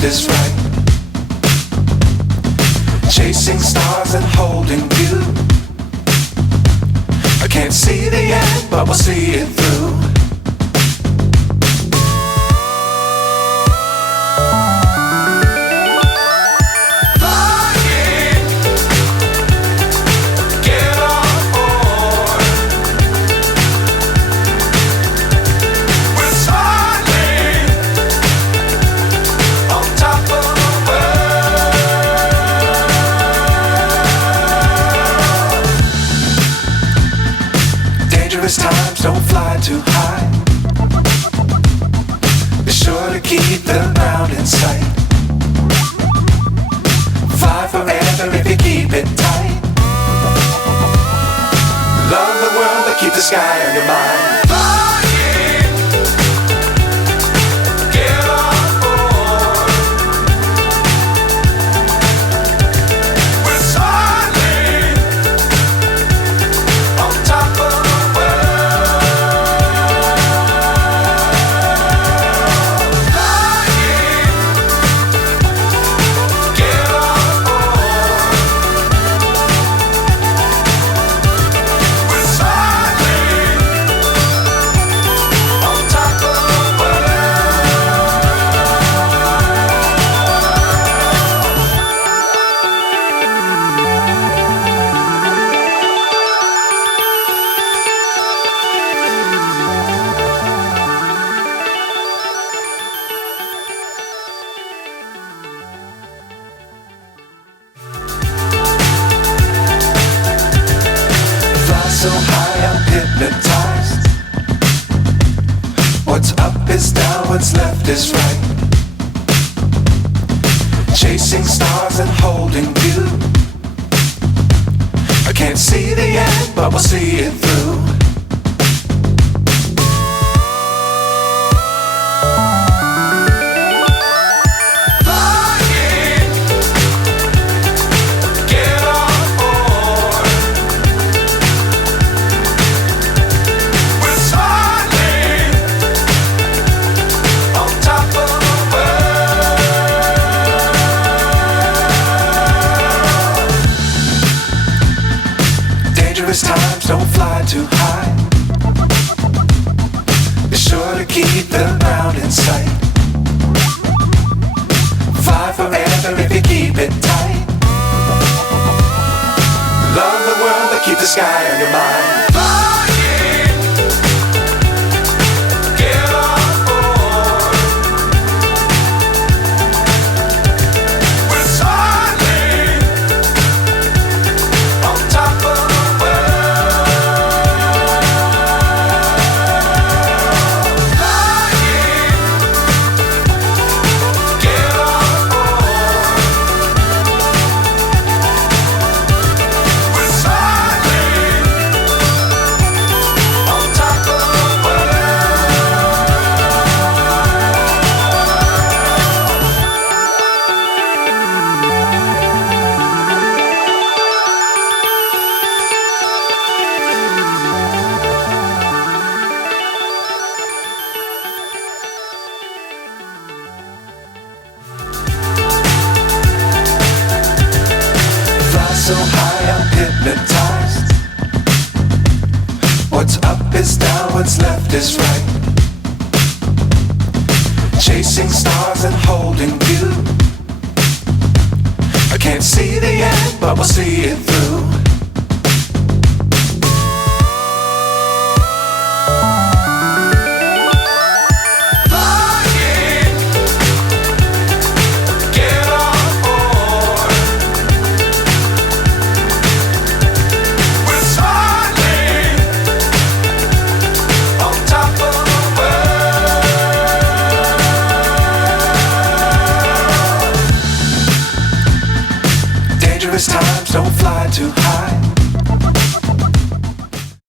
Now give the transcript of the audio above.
left is right. Chasing stars and holding you. I can't see the end, but we'll see it through. Times don't fly too high. Be sure to keep the ground in sight. Fly forever if you keep it tight. Love the world but keep the sky on your mind. So high I'm hypnotized. What's up is down, what's left is right. Chasing stars and holding you. I can't see the end, but we'll see it through. Times don't fly too high. Be sure to keep the ground in sight. Fly forever if you keep it tight. Love the world but keep the sky on your mind. So high I'm hypnotized. What's up is down, what's left is right. Chasing stars and holding you. I can't see the end, but we'll see it through. Times don't fly too high.